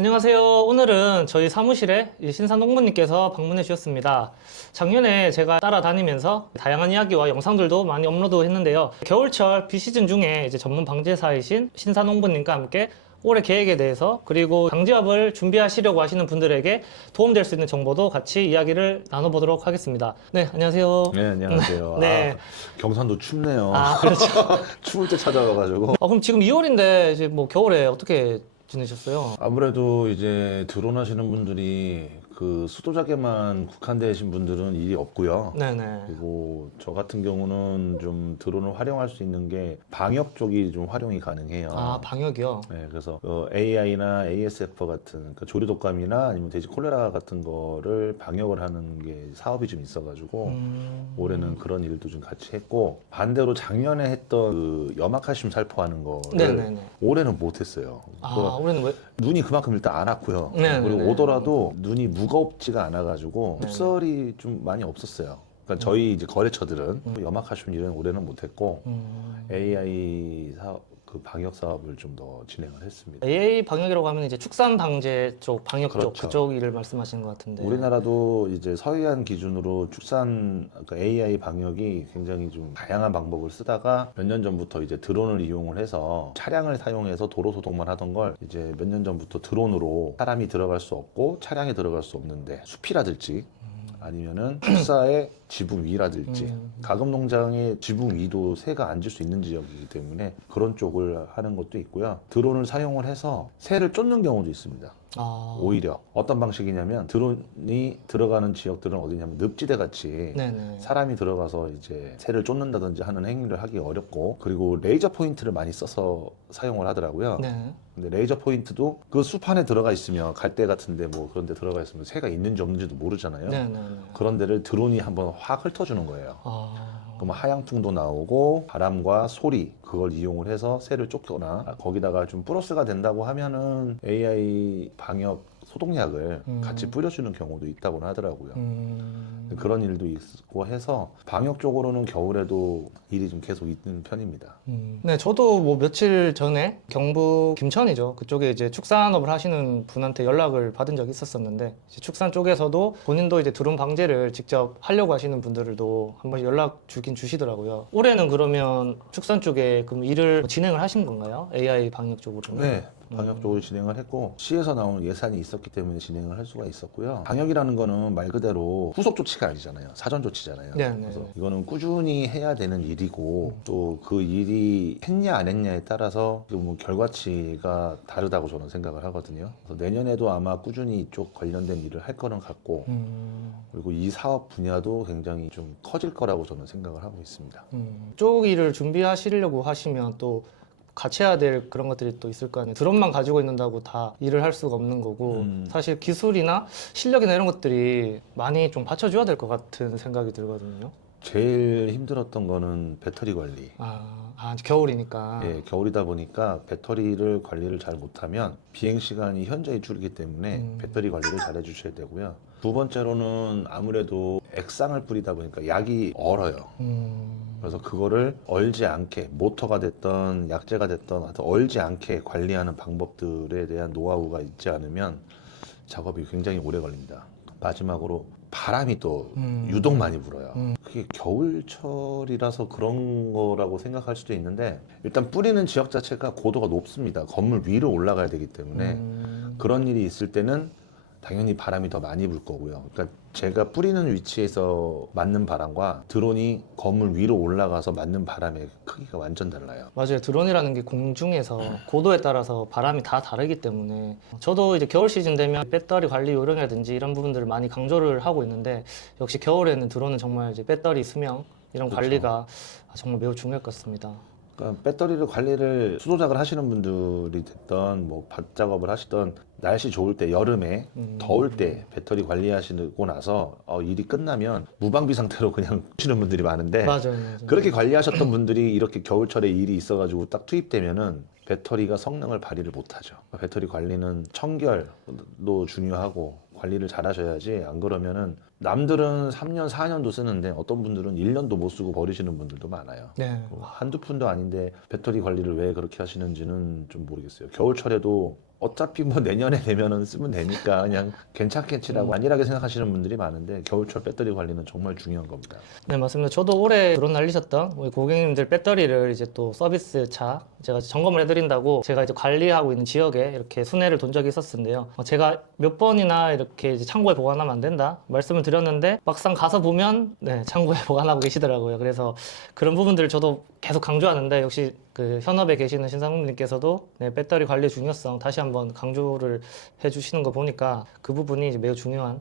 안녕하세요. 오늘은 저희 사무실에 신사농부님께서 방문해 주셨습니다. 작년에 제가 따라다니면서 다양한 이야기와 영상들도 많이 업로드 했는데요. 겨울철 비시즌 중에 이제 전문 방제사이신 신사농부님과 함께 올해 계획에 대해서 그리고 방지업을 준비하시려고 하시는 분들에게 도움될 수 있는 정보도 같이 이야기를 나눠보도록 하겠습니다. 네, 안녕하세요. 네, 안녕하세요. 네. 경산도 춥네요. 그렇죠. 추울 때 찾아와가지고. 그럼 지금 2월인데 이제 뭐 겨울에 어떻게 지내셨어요? 아무래도 이제 드론 하시는 분들이 그 수도작에만 국한되신 분들은 일이 없고요. 네네. 그리고 저 같은 경우는 좀 드론을 활용할 수 있는 게 방역 쪽이 좀 활용이 가능해요. 방역이요? 네, 그래서 AI나 ASF 같은 그 조류독감이나 아니면 돼지 콜레라 같은 거를 방역을 하는 게 사업이 좀 있어가지고 올해는 그런 일도 좀 같이 했고, 반대로 작년에 했던 그 염화칼슘 살포하는 거를 네네네. 올해는 못했어요. 올해는 왜? 눈이 그만큼 일단 안 왔고요. 네네네. 그리고 오더라도 눈이 무겁지가 않아가지고 네네. 흡설이 좀 많이 없었어요. 그러니까 저희 이제 거래처들은 염화칼슘 일은 올해는 못했고 AI 사업, 그 방역 사업을 좀 더 진행을 했습니다. AA 방역이라고 하면 이제 축산 방제 쪽, 방역 쪽, 그렇죠. 그쪽 일을 말씀하시는 것 같은데. 우리나라도 이제 서해안 기준으로 축산 그 AI 방역이 굉장히 좀 다양한 방법을 쓰다가 몇 년 전부터 이제 드론을 이용을 해서 차량을 사용해서 도로 소독만 하던 걸 이제 몇 년 전부터 드론으로 사람이 들어갈 수 없고 차량이 들어갈 수 없는데 숲이라든지 아니면은 축사의 지붕 위라든지 가금 농장의 지붕 위도 새가 앉을 수 있는 지역이기 때문에 그런 쪽을 하는 것도 있고요. 드론을 사용을 해서 새를 쫓는 경우도 있습니다. 오히려 어떤 방식이냐면 드론이 들어가는 지역들은 어디냐면 늪지대 같이 네네. 사람이 들어가서 이제 새를 쫓는다든지 하는 행위를 하기 어렵고, 그리고 레이저 포인트를 많이 써서 사용을 하더라고요. 네. 근데 레이저 포인트도 그 숲 안에 들어가 있으면 갈대 같은데 뭐 그런 데 들어가 있으면 새가 있는지 없는지도 모르잖아요. 네네네. 그런 데를 드론이 한번 확 훑어주는 거예요. 아, 그럼 하향풍도 나오고 바람과 소리 그걸 이용을 해서 새를 쫓거나, 거기다가 좀 플러스가 된다고 하면은 AI 방역 소독약을 같이 뿌려주는 경우도 있다고 하더라고요. 그런 일도 있고 해서 방역 쪽으로는 겨울에도 일이 좀 계속 있는 편입니다. 네, 저도 뭐 며칠 전에 경북 김천이죠. 그쪽에 이제 축산업을 하시는 분한테 연락을 받은 적이 있었었는데, 이제 축산 쪽에서도 본인도 이제 드론 방제를 직접 하려고 하시는 분들도 한번 연락 주긴 주시더라고요. 올해는 그러면 축산 쪽에 그럼 일을 진행을 하신 건가요? AI 방역 쪽으로는? 네. 방역 쪽으로 진행을 했고, 시에서 나오는 예산이 있었기 때문에 진행을 할 수가 있었고요. 방역이라는 거는 말 그대로 후속 조치가 아니잖아요. 사전 조치잖아요. 네, 네. 그래서 이거는 꾸준히 해야 되는 일이고, 또 그 일이 했냐 안 했냐에 따라서 뭐 결과치가 다르다고 저는 생각을 하거든요. 그래서 내년에도 아마 꾸준히 이쪽 관련된 일을 할 거는 같고, 그리고 이 사업 분야도 굉장히 좀 커질 거라고 저는 생각을 하고 있습니다. 쪽 일을 준비하시려고 하시면 또 같이 해야 될 그런 것들이 또 있을 거 아니에요. 드론만 가지고 있는다고 다 일을 할 수가 없는 거고, 사실 기술이나 실력이나 이런 것들이 많이 좀 받쳐줘야 될 것 같은 생각이 들거든요. 제일 힘들었던 거는 배터리 관리. 이제 겨울이니까. 예, 겨울이다 보니까 배터리를 관리를 잘 못하면 비행 시간이 현저히 줄기 때문에 배터리 관리를 잘 해주셔야 되고요. 두 번째로는 아무래도 액상을 뿌리다 보니까 약이 얼어요. 그래서 그거를 얼지 않게, 모터가 됐던 약재가 됐던 하여튼 얼지 않게 관리하는 방법들에 대한 노하우가 있지 않으면 작업이 굉장히 오래 걸립니다. 마지막으로 바람이 또 유독 많이 불어요. 그게 겨울철이라서 그런 거라고 생각할 수도 있는데, 일단 뿌리는 지역 자체가 고도가 높습니다. 건물 위로 올라가야 되기 때문에 그런 일이 있을 때는 당연히 바람이 더 많이 불 거고요. 그러니까 제가 뿌리는 위치에서 맞는 바람과 드론이 건물 위로 올라가서 맞는 바람의 크기가 완전 달라요. 맞아요. 드론이라는 게 공중에서 고도에 따라서 바람이 다 다르기 때문에, 저도 이제 겨울 시즌 되면 배터리 관리 요령이라든지 이런 부분들을 많이 강조를 하고 있는데, 역시 겨울에는 드론은 정말 이제 배터리 수명 이런 그렇죠. 관리가 정말 매우 중요할 것 같습니다. 그러니까 배터리를 관리를 수도작을 하시는 분들이 됐던 뭐 밭 작업을 하시던, 날씨 좋을 때 여름에 더울 때 배터리 관리하시고 나서 일이 끝나면 무방비 상태로 그냥 치는 분들이 많은데, 맞아요. 그렇게 관리하셨던 분들이 이렇게 겨울철에 일이 있어가지고 딱 투입되면은 배터리가 성능을 발휘를 못하죠. 배터리 관리는 청결도 중요하고 관리를 잘 하셔야지, 안 그러면은 남들은 3년, 4년도 쓰는데 어떤 분들은 1년도 못 쓰고 버리시는 분들도 많아요. 네. 한두 푼도 아닌데 배터리 관리를 왜 그렇게 하시는지는 좀 모르겠어요. 겨울철에도 어차피 뭐 내년에 되면은 쓰면 되니까 그냥 괜찮겠지라고 안일하게 생각하시는 분들이 많은데 겨울철 배터리 관리는 정말 중요한 겁니다. 네, 맞습니다. 저도 올해 드론 날리셨던 우리 고객님들 배터리를 이제 또 서비스 차 제가 점검을 해드린다고 제가 이제 관리하고 있는 지역에 이렇게 순회를 돈 적이 있었는데요. 제가 몇 번이나 이렇게 이제 창고에 보관하면 안 된다 말씀을 드렸는데 막상 가서 보면 네, 창고에 보관하고 계시더라고요. 그래서 그런 부분들을 저도 계속 강조하는데 역시 그 현업에 계시는 신상님께서도 네, 배터리 관리의 중요성 다시 한번 강조를 해주시는 거 보니까 그 부분이 이제 매우 중요한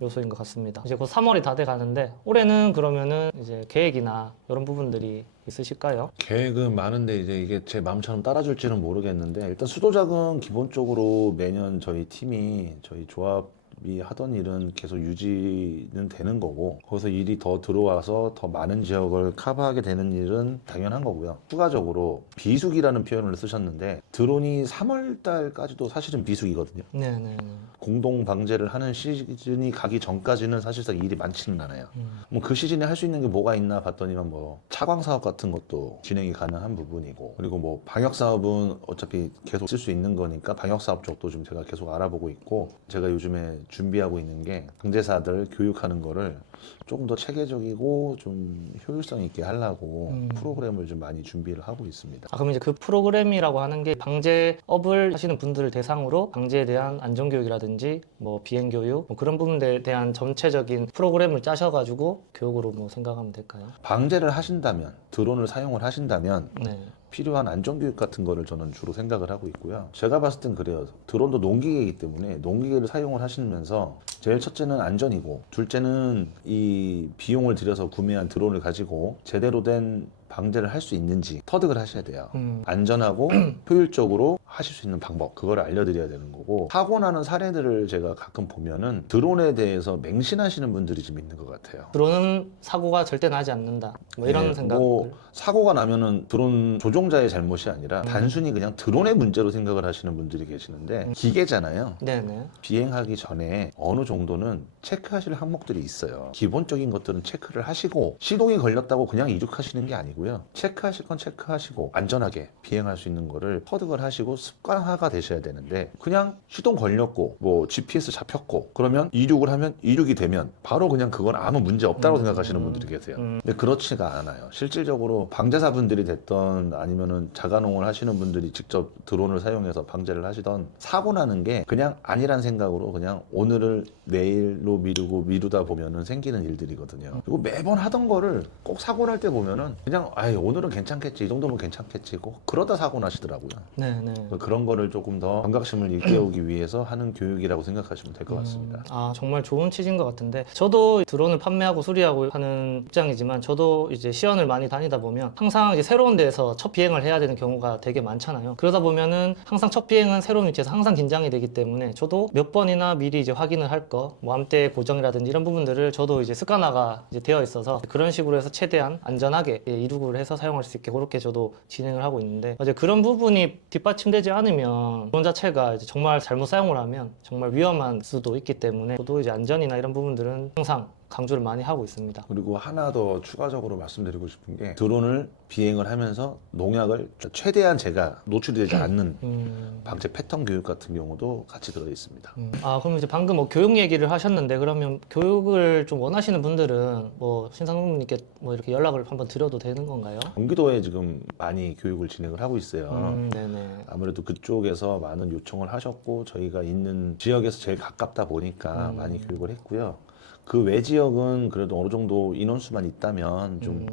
요소인 것 같습니다. 이제 곧 3월이 다 돼 가는데 올해는 그러면은 이제 계획이나 이런 부분들이 있으실까요? 계획은 많은데 이제 이게 제 마음처럼 따라줄지는 모르겠는데 일단 수도작은 기본적으로 매년 저희 팀이 저희 조합이 하던 일은 계속 유지는 되는 거고 거기서 일이 더 들어와서 더 많은 지역을 커버하게 되는 일은 당연한 거고요. 추가적으로 비수기라는 표현을 쓰셨는데 드론이 3월 달까지도 사실은 비수기거든요. 네네. 공동 방제를 하는 시즌이 가기 전까지는 사실상 일이 많지는 않아요. 뭐 그 시즌에 할 수 있는 게 뭐가 있나 봤더니만 뭐 차광 사업 같은 것도 진행이 가능한 부분이고 그리고 뭐 방역 사업은 어차피 계속 쓸 수 있는 거니까 방역 사업 쪽도 좀 제가 계속 알아보고 있고 제가 요즘에 준비하고 있는 게 강제사들 교육하는 거를 조금 더 체계적이고 좀 효율성 있게 하려고 프로그램을 좀 많이 준비를 하고 있습니다. 그럼 이제 그 프로그램이라고 하는 게 방제업을 하시는 분들을 대상으로 방제에 대한 안전교육이라든지 뭐 비행교육 뭐 그런 부분에 대한 전체적인 프로그램을 짜셔가지고 교육으로 뭐 생각하면 될까요? 방제를 하신다면 드론을 사용을 하신다면 네. 필요한 안전교육 같은 거를 저는 주로 생각을 하고 있고요. 제가 봤을 땐 그래요. 드론도 농기계이기 때문에 농기계를 사용을 하시면서 제일 첫째는 안전이고 둘째는 이 비용을 들여서 구매한 드론을 가지고 제대로 된 방제를 할 수 있는지 터득을 하셔야 돼요. 안전하고 효율적으로 하실 수 있는 방법 그걸 알려드려야 되는 거고 사고 나는 사례들을 제가 가끔 보면은 드론에 대해서 맹신하시는 분들이 좀 있는 것 같아요. 드론은 사고가 절대 나지 않는다. 뭐 이런 네, 생각. 뭐 사고가 나면은 드론 조종자의 잘못이 아니라 단순히 그냥 드론의 문제로 생각을 하시는 분들이 계시는데 기계잖아요. 네네. 비행하기 전에 어느 정도는 체크하실 항목들이 있어요. 기본적인 것들은 체크를 하시고 시동이 걸렸다고 그냥 이륙하시는 게 아니고요. 체크하실 건 체크하시고 안전하게 비행할 수 있는 거를 터득을 하시고 습관화가 되셔야 되는데 그냥 시동 걸렸고 뭐 GPS 잡혔고 그러면 이륙을 하면 이륙이 되면 바로 그냥 그건 아무 문제 없다고 생각하시는 분들이 계세요. 근데 그렇지가 않아요. 실질적으로 방제사분들이 됐던 아니면은 자가농을 하시는 분들이 직접 드론을 사용해서 방제를 하시던 사고 나는 게 그냥 아니란 생각으로 그냥 오늘을 내일로 미루다 보면은 생기는 일들이거든요. 그리고 매번 하던 거를 꼭 사고 날 때 보면은 그냥 아이 오늘은 괜찮겠지 이 정도면 괜찮겠지 그러다 사고 나시더라고요. 네네. 그런 거를 조금 더 감각심을 일깨우기 위해서 하는 교육이라고 생각하시면 될 것 같습니다. 정말 좋은 취지인 것 같은데 저도 드론을 판매하고 수리하고 하는 입장이지만 저도 이제 시연을 많이 다니다 보면 항상 이제 새로운 데서 첫 비행을 해야 되는 경우가 되게 많잖아요. 그러다 보면은 항상 첫 비행은 새로운 위치에서 항상 긴장이 되기 때문에 저도 몇 번이나 미리 이제 확인을 할 거, 뭐 암대 고정이라든지 이런 부분들을 저도 이제 습관화가 이제 되어 있어서 그런 식으로 해서 최대한 안전하게 이륙을 해서 사용할 수 있게 그렇게 저도 진행을 하고 있는데 이제 그런 부분이 뒷받침되지 않으면 드론 자체가 이제 정말 잘못 사용을 하면 정말 위험한 수도 있기 때문에 저도 이제 안전이나 이런 부분들은 항상 강조를 많이 하고 있습니다. 그리고 하나 더 추가적으로 말씀드리고 싶은 게 드론을 비행을 하면서 농약을 최대한 제가 노출이 되지 않는 방제 패턴 교육 같은 경우도 같이 들어 있습니다. 그럼 이제 방금 뭐 교육 얘기를 하셨는데 그러면 교육을 좀 원하시는 분들은 뭐 신상님께 뭐 이렇게 연락을 한번 드려도 되는 건가요? 경기도에 지금 많이 교육을 진행을 하고 있어요. 네네. 아무래도 그쪽에서 많은 요청을 하셨고 저희가 있는 지역에서 제일 가깝다 보니까 많이 교육을 했고요. 그 외 지역은 그래도 어느 정도 인원수만 있다면 좀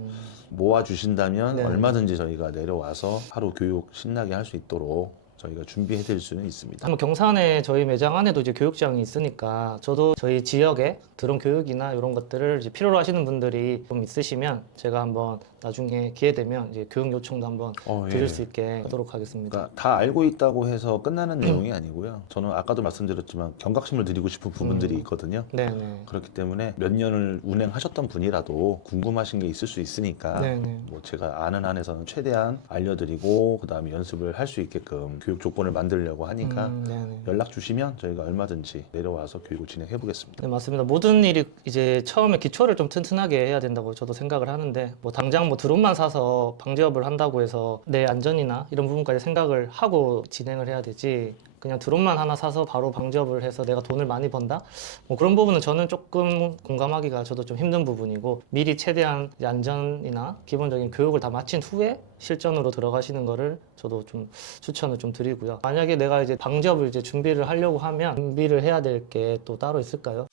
모아주신다면 네. 얼마든지 저희가 내려와서 하루 교육 신나게 할 수 있도록 저희가 준비해 드릴 수는 있습니다. 뭐 경산에 저희 매장 안에도 이제 교육장이 있으니까 저도 저희 지역에 드론 교육이나 이런 것들을 이제 필요로 하시는 분들이 좀 있으시면 제가 한번 나중에 기회 되면 이제 교육 요청도 한번 드릴 예. 수 있게 하도록 하겠습니다. 그러니까 다 알고 있다고 해서 끝나는 내용이 아니고요. 저는 아까도 말씀드렸지만 경각심을 드리고 싶은 부분들이 있거든요. 네네. 그렇기 때문에 몇 년을 운행하셨던 분이라도 궁금하신 게 있을 수 있으니까 네네. 뭐 제가 아는 한에서는 최대한 알려드리고 그 다음에 연습을 할 수 있게끔 교육 조건을 만들려고 하니까 네네. 연락 주시면 저희가 얼마든지 내려와서 교육을 진행해 보겠습니다. 네, 맞습니다. 모든 일이 이제 처음에 기초를 좀 튼튼하게 해야 된다고 저도 생각을 하는데 뭐 당장 뭐 드론만 사서 방제업을 한다고 해서 내 안전이나 이런 부분까지 생각을 하고 진행을 해야 되지 그냥 드론만 하나 사서 바로 방지업을 해서 내가 돈을 많이 번다? 뭐 그런 부분은 저는 조금 공감하기가 저도 좀 힘든 부분이고 미리 최대한 이제 안전이나 기본적인 교육을 다 마친 후에 실전으로 들어가시는 거를 저도 좀 추천을 좀 드리고요. 만약에 내가 이제 방지업을 이제 준비를 하려고 하면 준비를 해야 될 게 또 따로 있을까요?